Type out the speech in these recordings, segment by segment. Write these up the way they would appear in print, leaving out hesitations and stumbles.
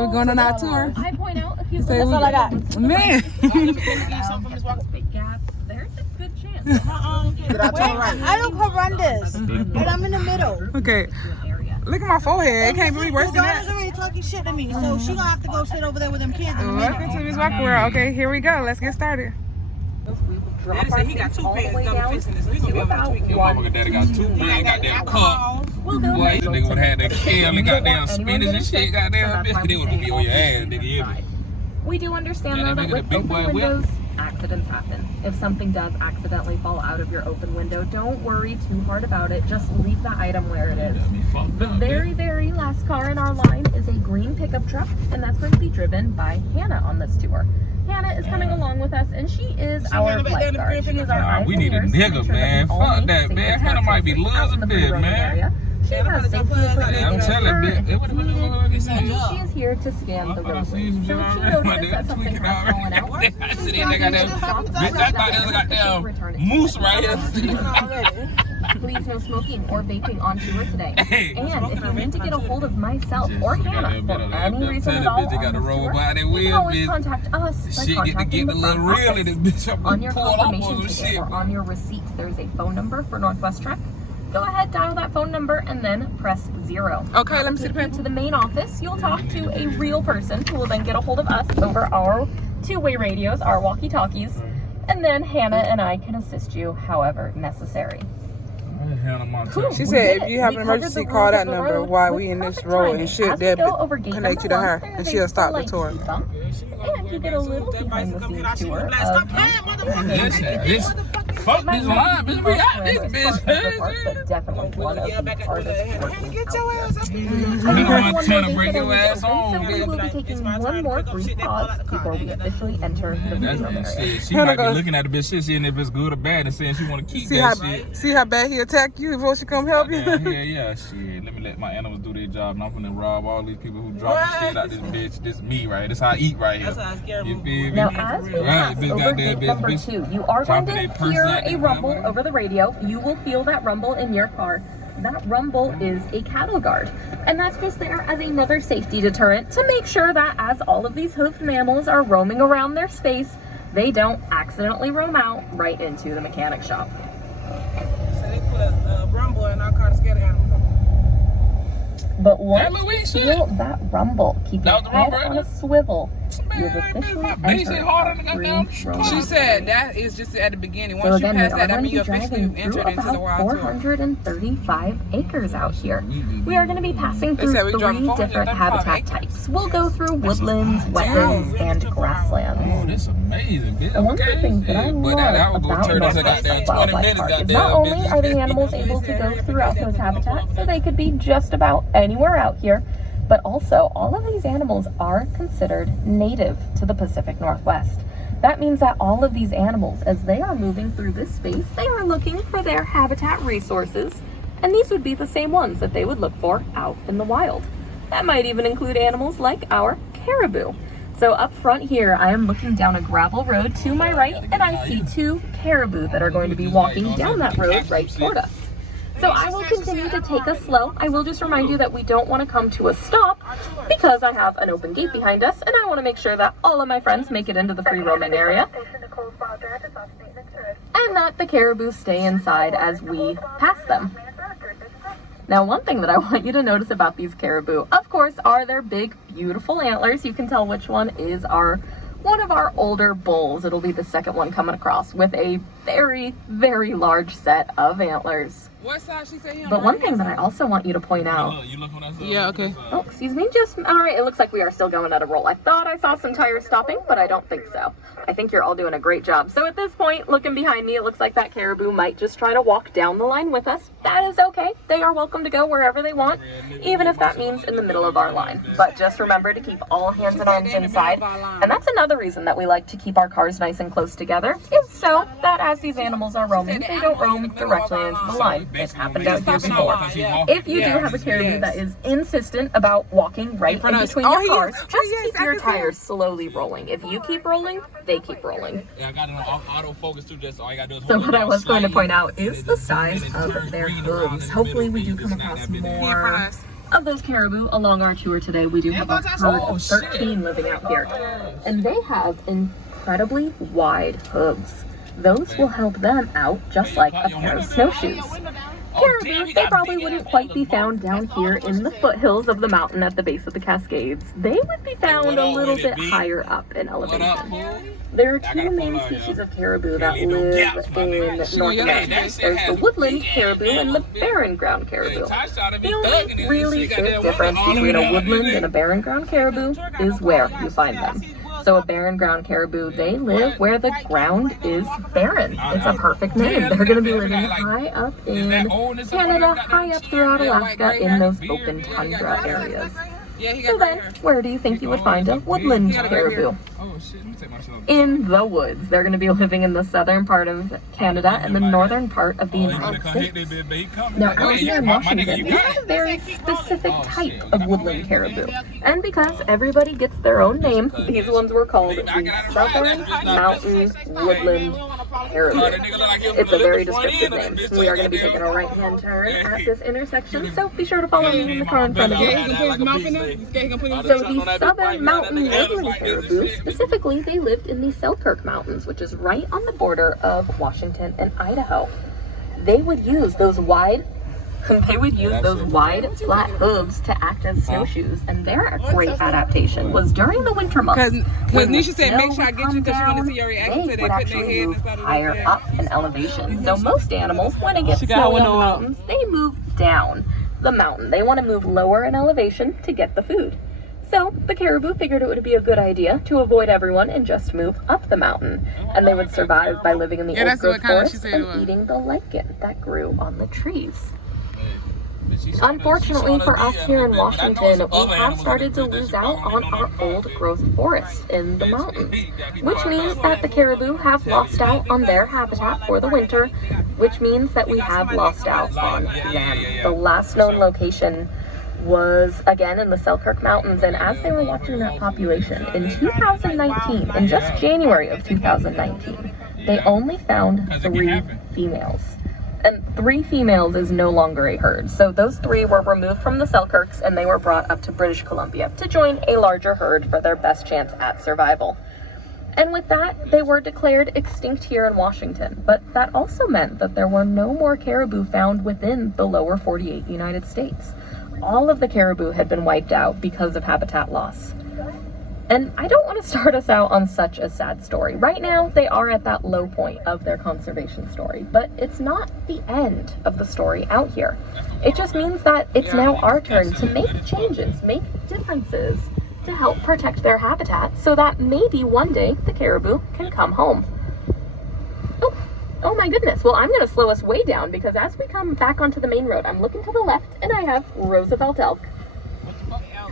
we're going on our tour. I point out a few That's all I got. Man. There's a good chance. I don't horrendous. And I'm in the middle. Okay. Look at my forehead. It can't be worse than Daughter's that. already talking shit to me, so she gonna have to go sit over there with them kids. Welcome to Ms.Walkers world. Okay, here we go. Let's get started. He got 2 pairs of double fish in this. We gonna be able to tweak it. Your mama daddy got 2 brand goddamn cup. Boy, the nigga would have had that kale and goddamn spinach and shit. Goddamn, bitch, they would be on your ass, nigga. You hear me? We do understand though that with open windows, accidents happen. If something does accidentally fall out of your open window, don't worry too hard about it. Just leave the item where it is. The very last car in our line is a green pickup truck, and that's going to be driven by Hannah on this tour. Hannah is coming along with us, and she is our lifeguard. She is our eyes we and need a ears to nigga, make sure man. all Fuck main that, safety man. Hannah might be taxis losing out bit, in the man. area. She has safety equipment in I'm telling her, bitch. and she is here to scan the roadway. So if she notices that something has fallen out, Bitch, I thought there was a goddamn moose right here. Please no smoking or vaping on tour today. And if you need to get a hold of myself or Hannah for any reason at all on this tour, you can always contact us by contacting the front office. On your confirmation ticket or on your receipt, there's a phone number for Northwest Trek. Go ahead, dial that phone number, and then press 0. Okay, let me see the pen. To the main office, you'll talk to a real person who will then get a hold of us over our 2-way radios, our walkie-talkies, and then Hannah and I can assist you however necessary. She said if you have an emergency, call that number while we in this road and shit, they'll connect you to her and she'll stop the tour. And you get a little behind the scenes tour of fuck this line, bitch. We got this bitch. but definitely one of the hardest working. Get your ass up here. Montana, break your ass on, So we will be taking one more brief pause before we officially enter the video area. She might be looking at the bitch shit, seeing if it's good or bad, and saying she want to keep that shit. See how bad he attack you before she come help you? Yeah, shit. Let me let my animals do their job, and I'm gonna rob all these people who drop the shit out this bitch. This me, right? This how I eat right here. You feel me? Now, as we pass over gate number 2, you are going to hear a rumble over the radio. You will feel that rumble in your car. That rumble is a cattle guard, and that's just there as another safety deterrent to make sure that as all of these hoofed mammals are roaming around their space, they don't accidentally roam out right into the mechanic shop. So they put a rumble in our car to scare the animals. But once you feel that rumble, keep your head on a swivel. You've officially entered She said that is just at the beginning. So Once again, you pass we are that, that going means to you be officially driving entered through into the about wild tour. 435 acres out here. We are going to be passing They through said we 3 driving different 435 habitat acres. types. We'll go through woodlands, wetlands, and Oh, grasslands. this amazing, bitch. And one of the things that I love about Northwest Wildlife Park is not only are the animals able to go throughout those habitats, so they could be just about anywhere out here, but also all of these animals are considered native to the Pacific Northwest. That means that all of these animals, as they are moving through this space, they are looking for their habitat resources, and these would be the same ones that they would look for out in the wild. That might even include animals like our caribou. So up front here, I am looking down a gravel road to my right, and I see 2 caribou that are going to be walking down that road right toward us. So I will continue to take us slow. I will just remind you that we don't want to come to a stop because I have an open gate behind us, and I want to make sure that all of my friends make it into the free roaming area, and that the caribou stay inside as we pass them. Now, one thing that I want you to notice about these caribou, of course, are their big, beautiful antlers. You can tell which one is one of our older bulls. It'll be the second one coming across with a very, very large set of antlers. What side she said? But one thing that I also want you to point out. Yeah, okay. Oh, excuse me. All right. It looks like we are still going at a roll. I thought I saw some tires stopping, but I don't think so. I think you're all doing a great job. So at this point, looking behind me, it looks like that caribou might just try to walk down the line with us. That is okay. They are welcome to go wherever they want, even if that means in the middle of our line. But just remember to keep all hands and arms inside. And that's another reason that we like to keep our cars nice and close together, is so that as these animals are roaming, they don't roam directly into the line. It's happened out here before. If you do have a caribou that is insistent about walking right in between your cars, just keep your tires slowly rolling. If you keep rolling, they keep rolling. Yeah, I got it on autofocus too, just all you gotta do is So what I was going to point out is the size of their hooves. Hopefully we do come across more of those caribou along our tour today. We do have a herd of 13 living out here, and they have incredibly wide hooves. Those will help them out just like a pair of snowshoes. Caribou, they probably wouldn't quite be found down here in the foothills of the mountain at the base of the Cascades. They would be found a little bit higher up in elevation. There are two main species of caribou that live in North America. There's the woodland caribou and the barren ground caribou. The only really big difference between a woodland and a barren ground caribou is where you find them. So a barren ground caribou, they live where the ground is barren. It's a perfect name. They're going to be living high up in Canada, high up throughout Alaska in those open tundra areas. So then, where do you think you would find a woodland caribou? In the woods. They're going to be living in the southern part of Canada and the northern part of the United States. Now, out here in Washington, we have a very specific type of woodland caribou. And because everybody gets their own name, these ones were called the Southern Mountain Woodland Caribou. It's a very descriptive name. We are going to be taking a right-hand turn at this intersection, so be sure to follow me in the car in front of you. So the Southern Mountain Woodland Caribou, specifically, they lived in the Selkirk Mountains, which is right on the border of Washington and Idaho. They would use those wide flat hooves to act as snowshoes, and their great adaptation was during the winter months. Because Nisha said, make sure I get you because she wanted to see your reaction. They would actually move higher up in elevation. So most animals, when it gets snowy on the mountains, they move down the mountain. They want to move lower in elevation to get the food. So the caribou figured it would be a good idea to avoid everyone and just move up the mountain. And they would survive by living in the old growth forest and eating the lichen that grew on the trees. Unfortunately for us here in Washington, we have started to lose out on our old growth forest in the mountains, which means that the caribou have lost out on their habitat for the winter, which means that we have lost out on them. The last known location was again in the Selkirk Mountains, and as they were watching that population in 2019, in just January of 2019, they only found 3 females. And 3 females is no longer a herd. So those 3 were removed from the Selkirks and they were brought up to British Columbia to join a larger herd for their best chance at survival. And with that, they were declared extinct here in Washington. But that also meant that there were no more caribou found within the lower 48 United States. All of the caribou had been wiped out because of habitat loss. And I don't want to start us out on such a sad story. Right now, they are at that low point of their conservation story, but it's not the end of the story out here. It just means that it's now our turn to make changes, make differences to help protect their habitat so that maybe one day the caribou can come home. Oh my goodness. Well, I'm going to slow us way down because as we come back onto the main road, I'm looking to the left and I have Roosevelt elk.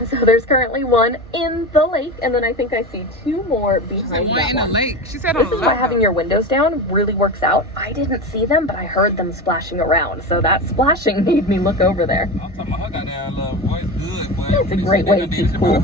So there's currently one in the lake, and then I think I see 2 more behind that one. She said on the left. This is why having your windows down really works out. I didn't see them, but I heard them splashing around, so that splashing made me look over there. That's a great way to keep cool.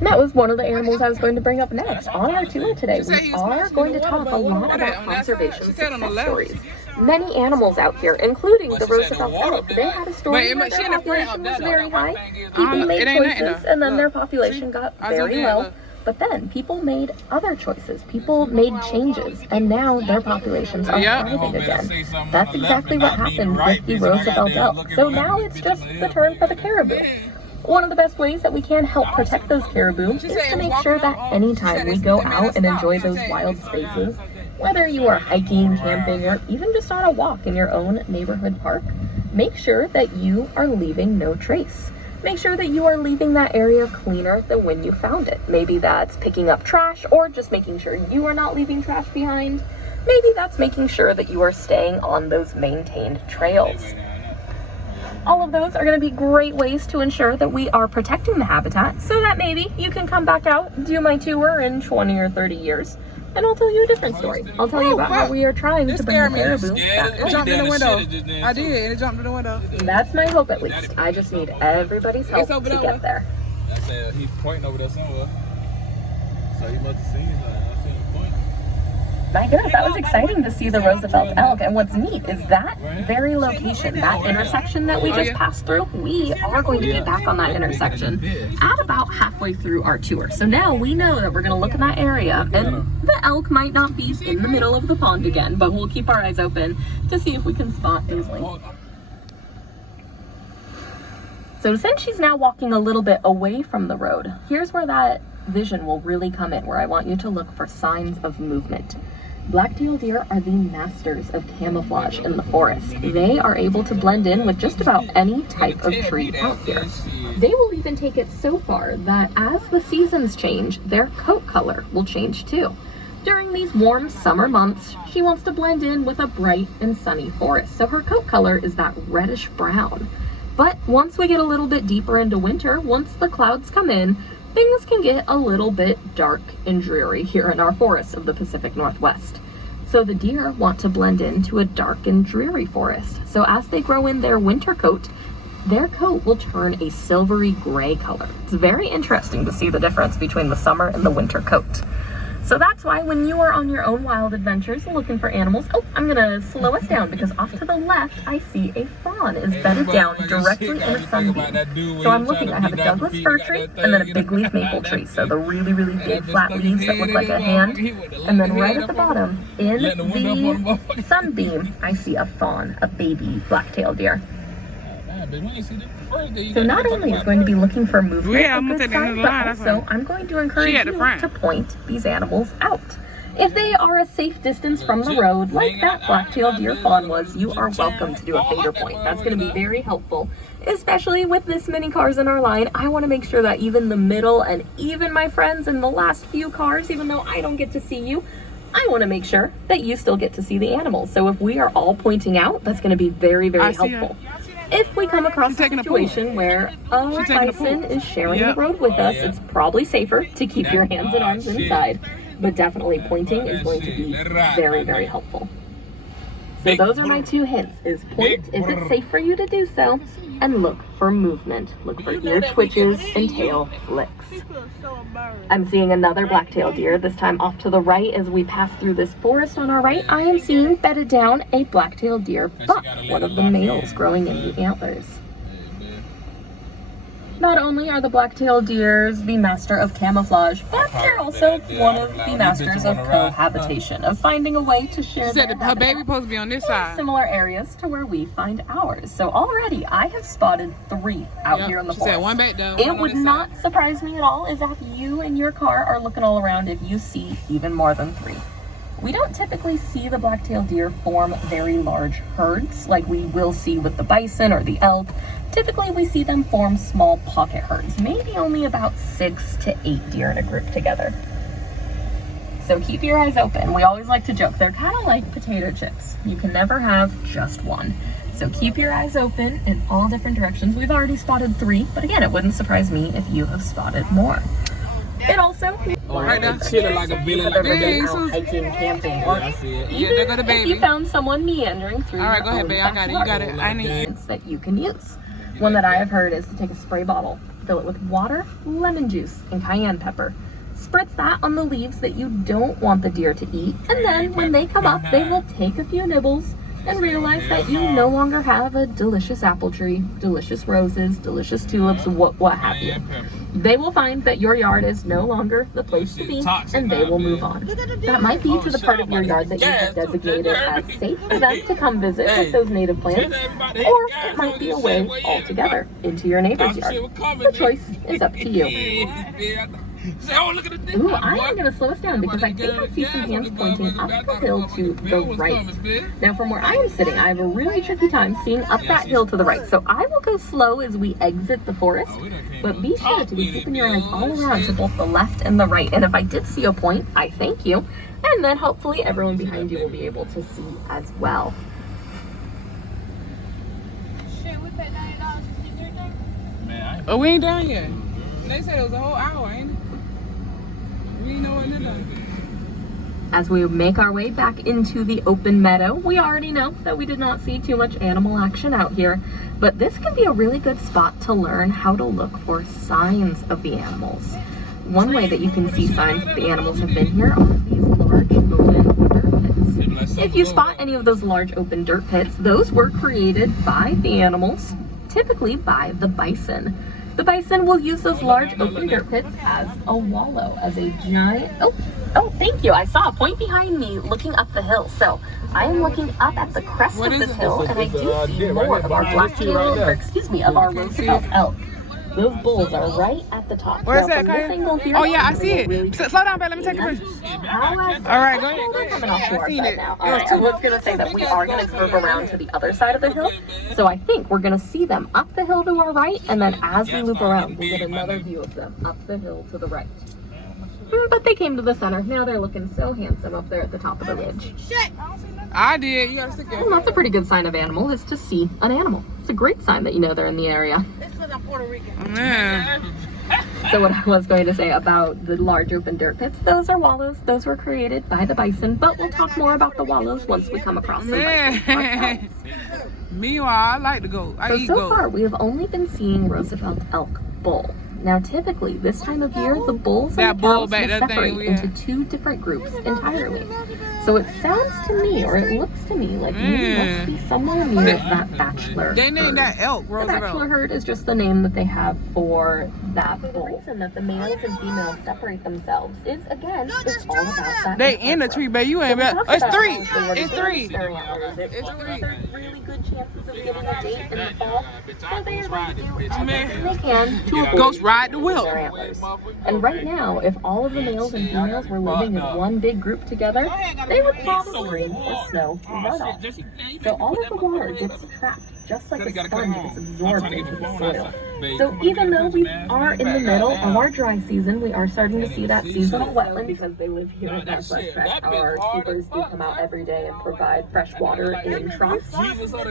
That was one of the animals I was going to bring up next. On our tour today, we are going to talk a lot about conservation success stories. Many animals out here, including the Roosevelt elk, they had a story where their population was very high. People made choices, and then their population got very low. But then people made other choices. People made changes, and now their populations are thriving again. That's exactly what happened with the Roosevelt elk. So now it's just the turn for the caribou. One of the best ways that we can help protect those caribou is to make sure that anytime we go out and enjoy those wild spaces, whether you are hiking, camping, or even just on a walk in your own neighborhood park, make sure that you are leaving no trace. Make sure that you are leaving that area cleaner than when you found it. Maybe that's picking up trash or just making sure you are not leaving trash behind. Maybe that's making sure that you are staying on those maintained trails. All of those are going to be great ways to ensure that we are protecting the habitat so that maybe you can come back out, do my tour in 20 or 30 years, and I'll tell you a different story. I'll tell you about how we are trying to bring the caribou back. It jumped in the window. I did, and it jumped in the window. That's my hope at least. I just need everybody's help to get there. I said he's pointing over there somewhere. So he must have seen something. I seen him pointing. My goodness, that was exciting to see the Roosevelt elk. And what's neat is that very location, that intersection that we just passed through, we are going to be back on that intersection at about halfway through our tour. So now we know that we're going to look in that area, and the elk might not be in the middle of the pond again, but we'll keep our eyes open to see if we can spot Aislinn. So since she's now walking a little bit away from the road, here's where that vision will really come in, where I want you to look for signs of movement. Black-tailed deer are the masters of camouflage in the forest. They are able to blend in with just about any type of tree out here. They will even take it so far that as the seasons change, their coat color will change too. During these warm summer months, she wants to blend in with a bright and sunny forest, so her coat color is that reddish brown. But once we get a little bit deeper into winter, once the clouds come in, things can get a little bit dark and dreary here in our forests of the Pacific Northwest. So the deer want to blend into a dark and dreary forest. So as they grow in their winter coat, their coat will turn a silvery gray color. It's very interesting to see the difference between the summer and the winter coat. So that's why when you are on your own wild adventures looking for animals, oh, I'm gonna slow us down because off to the left, I see a fawn is bedded down directly in a sunbeam. So I'm looking, I have a Douglas fir tree and then a big leaf maple tree. So the really, really big flat leaves that look like a hand. And then right at the bottom, in the sunbeam, I see a fawn, a baby black-tailed deer. So not only is going to be looking for movement, a good sign, but also I'm going to encourage you to point these animals out. If they are a safe distance from the road, like that black-tailed deer fawn was, you are welcome to do a fader point. That's going to be very helpful, especially with this many cars in our line. I want to make sure that even the middle and even my friends in the last few cars, even though I don't get to see you, I want to make sure that you still get to see the animals. So if we are all pointing out, that's going to be very, very helpful. If we come across a situation where a bison is sharing the road with us, it's probably safer to keep your hands and arms inside, but definitely pointing is going to be very, very helpful. So those are my 2 hints, is point if it's safe for you to do so, and look for movement. Look for ear twitches and tail flicks. I'm seeing another black-tailed deer, this time off to the right as we pass through this forest on our right. I am seeing bedded down a black-tailed deer buck, one of the males growing in the antlers. Not only are the black-tailed deers the master of camouflage, but they're also one of the masters of cohabitation, of finding a way to share their her baby supposed to be on this side. Similar areas to where we find ours. So already I have spotted 3 out here in the forest. Said one back down, it would not surprise me at all if you and your car are looking all around if you see even more than 3. We don't typically see the black-tailed deer form very large herds like we will see with the bison or the elk. Typically, we see them form small pocket herds, maybe only about 6 to 8 deer in a group together. So keep your eyes open. We always like to joke, they're kind of like potato chips. You can never have just one. So keep your eyes open in all different directions. We've already spotted 3, but again, it wouldn't surprise me if you have spotted more. It also right now, chilling like a villain, like a out hiking, camping, or even if you found someone meandering through. All right, go ahead, babe. I got it. You got it. I need it. That you can use. One that I have heard is to take a spray bottle, fill it with water, lemon juice, and cayenne pepper. Spritz that on the leaves that you don't want the deer to eat, and then when they come up, they will take a few nibbles and realize that you no longer have a delicious apple tree, delicious roses, delicious tulips, what have you. They will find that your yard is no longer the place to be, and they will move on. That might be to the part of your yard that you have designated as safe for them to come visit with those native plants, or it might be away altogether into your neighbor's yard. The choice is up to you. Ooh, I am going to slow us down because I think I see some hands pointing up the hill to the right. Now from where I am sitting, I have a really tricky time seeing up that hill to the right. So I will go slow as we exit the forest, but be sure to be keeping your eyes all around to both the left and the right. And if I did see a point, I thank you. And then hopefully everyone behind you will be able to see as well. Oh, we ain't done yet. They said it was a whole hour, ain't it? We ain't know what they're done. As we make our way back into the open meadow, we already know that we did not see too much animal action out here, but this can be a really good spot to learn how to look for signs of the animals. One way that you can see signs that the animals have been here are these large open If you spot any of those large open dirt pits, those were created by the animals, typically by the bison. The bison will use those large open dirt pits as a wallow, as a giant... Oh, thank you. I saw a point behind me looking up the hill. So I am looking up at the crest of this hill, and I do see more of our of our Roosevelt elk. Those bulls are right at the top. Where's that, Kaya? Oh, yeah, I see it. Really slow down, babe. Let me take a picture. All right, go ahead. Coming off I seen it. now. All right, I was going to say that we are going to curve around to the other side of the hill. So I think we're going to see them up the hill to our right, and then as we loop around, we'll get another view of them up the hill to the right. But they came to the center. Now they're looking so handsome up there at the top of the ridge. I did. You gotta stick it. Well, that's a pretty good sign of animal, is to see an animal. It's a great sign that you know they're in the area. It's because I'm Puerto Rican. Man. So what I was going to say about the large open dirt pits, those are wallows. Those were created by the bison, but we'll talk more about the wallows once we come across the bison. Meanwhile, I like to go. So far, we have only been seeing Roosevelt elk bull. Now, typically, this time of year, the bulls and the cows will separate into two different groups entirely. So it sounds to me, or it looks to me, like we must be somewhere near that bachelor They named that elk, Roosevelt. The bachelor herd is just the name that they have for that bull. The reason that the males and females separate themselves is, again, it's all about that. They in the tree, babe. You ain't about. It's three. It's three. It's three. Really good chances of getting a date in the fall. So they are do everything they can to avoid Ghost ride the wheel. their antlers. And right now, if all of the males and females were living in one big group together, they would probably rain or snow runoff. So all of the water gets trapped, just like a sponge is absorbed into the soil. So even though we are in the middle of our dry season, we are starting to see that seasonal wetland because they live here in Northwest Fresh. Our keepers do come out every day and provide fresh water in troughs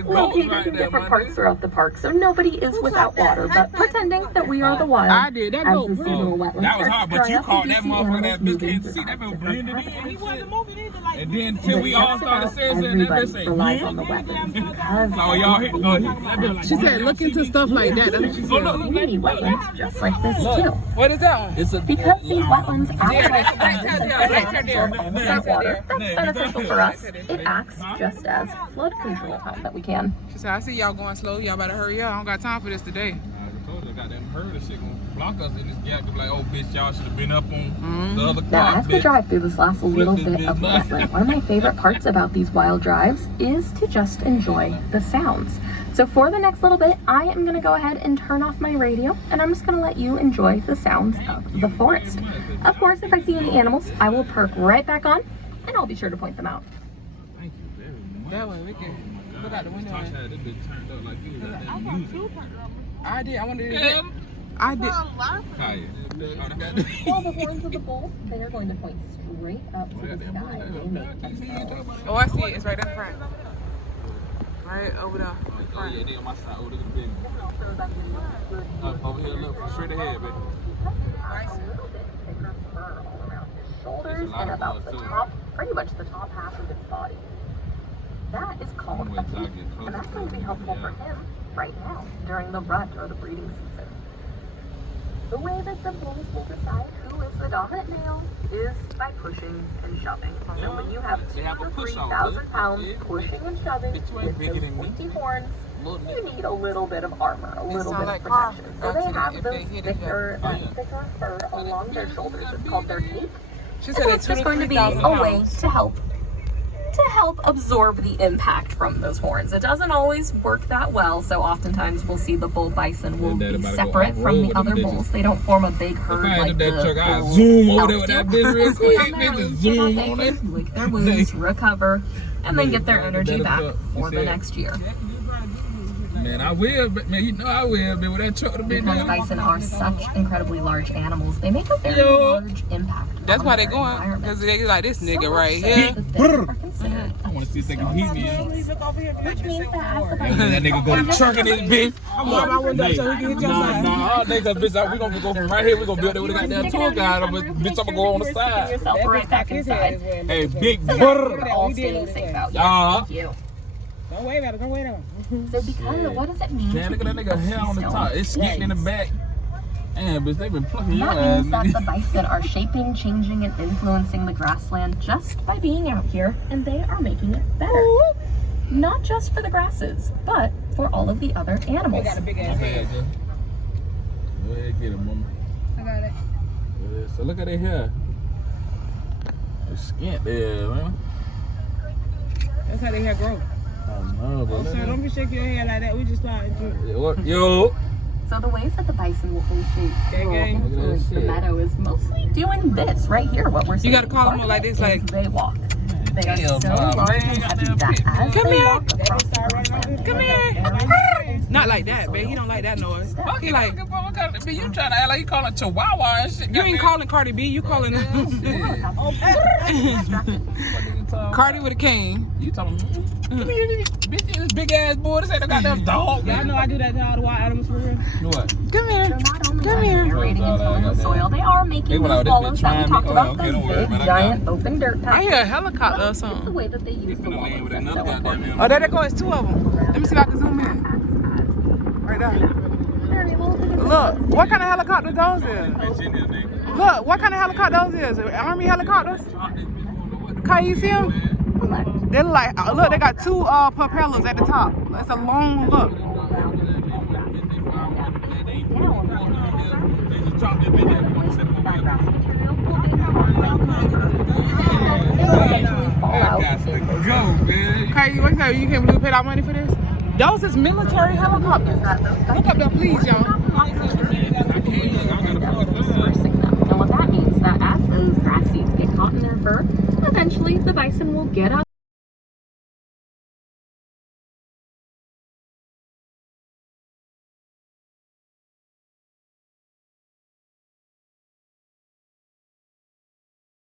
located in different parts throughout the park. So nobody is without water, but pretending that we are the wild. I did. That As go the seasonal wetlands That was start hard, to but dry you up, caught we that do see motherfucker animals that bitch moving can't see that throughout bitch different breathing in. habitats. And then till we all started saying that Everybody bitch relies on the wetlands because so y'all hit go ahead. She said, look into stuff like that. That's what she said. we need wetlands just like this too. What is that one? Because these wetlands act Yeah, like that's right there. absorb all of that water, that's beneficial for us. It acts just as flood control help that we can. She said, I see y'all going slow. Y'all better hurry up. I don't got time for this today. I told you, got them herd of shit gonna block us in this gap. Be like, oh bitch, y'all should have been up on the other car. Now, as we bitch. drive through this last little bit of wetland, one of my favorite parts about these wild drives is to just enjoy the sounds. So for the next little bit, I am going to go ahead and turn off my radio, and I'm just going to let you enjoy the sounds of the forest. Of course, if I see any animals, I will perk right back on, and I'll be sure to point them out. Thank you very much. That way we can look out the window. Tasha had this bitch turned up like you was out there music. I did. I wanted to. I did. Kaya. Well, the horns of the bull, they are going to point straight up to the sky. They make themselves. Oh, I see it. It's right in front. Right over there. Oh yeah, they on my side. Oh, look at the baby. Over here, look, straight ahead, baby. Shoulders and about the top, pretty much the top half of his body. That is called a peak, and that's going to be helpful for him right now during the rut or the breeding season. The way that the bulls will decide who is the dominant male is by pushing and shoving. So when you have 2,000 to 3,000 pounds pushing and shoving with those pointy horns, you need a little bit of armor, a little bit of protection. So they have those thicker fur along their shoulders. It's called their nape. She And said that's it's just going to be a way to help absorb the impact from those horns. It doesn't always work that well, so oftentimes we'll see the bull bison will be separate from the other bulls. They don't form a big herd like the bull zoom over there with that bitch real quick. Zoom on it. Lick their wounds, recover, and then get their energy back for the next year. Man, I will, man, you know I will, man, with that truck to be Because bison are such incredibly large animals, they make a very large impact. That's on why they their going. environment. Because they like this nigga So right much so here. that they are considered I want to see if they can heat me. which means that as the That nigga go to truck in this bitch. I'm on my window so he can hit your side. Nah, nigga, bitch, we gonna go from right here. We gonna build it with a goddamn tour guide. Bitch, I'm gonna go on the side. yourself right back inside. Hey, big So brr. we're all staying safe out here. Thank you. Don't wave at it. Don't wave at it. So because what does it mean Man, look at that nigga hair on the top. It's skinning in the back. Damn, bitch, they been plucking your That ass. means that the bison are shaping, changing, and influencing the grassland just by being out here, and they are making it better. Not just for the grasses, but for all of the other animals. They got a big ass head. Go ahead, get him, mama. I got it. Yeah, so look at their hair. They're skint there, man. That's how they hair grow. I know, but Oh, sir, don't be shaking your head like that. We just started to. Yo. So the ways that the bison will Gang. influence the meadow is mostly doing this right here. What we're seeing. You gotta call them like this, is like they walk. They are Hell, so Bob, large man, and heavy goddamn that pit. as Come they here. walk across the grassland, Come here. Not like that, babe. He don't like that noise. He like, you trying to act like you calling Chihuahua and shit. you ain't calling Cardi B, you calling Cardi with a cane. You telling me, come here, bitch, this big ass boy, this ain't no goddamn dog. Y'all know I do that to all the wild animals for real. What? Come here. So not only Come are they here. aerating and tilling the soil, they are making went those out this hollows bitch that we trying talked me. about, Okay, those don't worry, big, man, I giant, open dirt I patches. hear a helicopter or It's the something. way that they use the Finna land with walls. another goddamn Oh, there they go. It's two of them. Let me see if I can zoom in. Right there. Look, what kind of helicopter those is? Look, what kind of helicopter those is? Army helicopters? Can you see them? They're like, look, they got two propellers at the top. It's a long look. Okay, what's that? You can't believe we paid our money for this? Those is military helicopters. Look up there, please, y'all. And what that means is that as those grass seeds get caught in their fur, eventually the bison will get up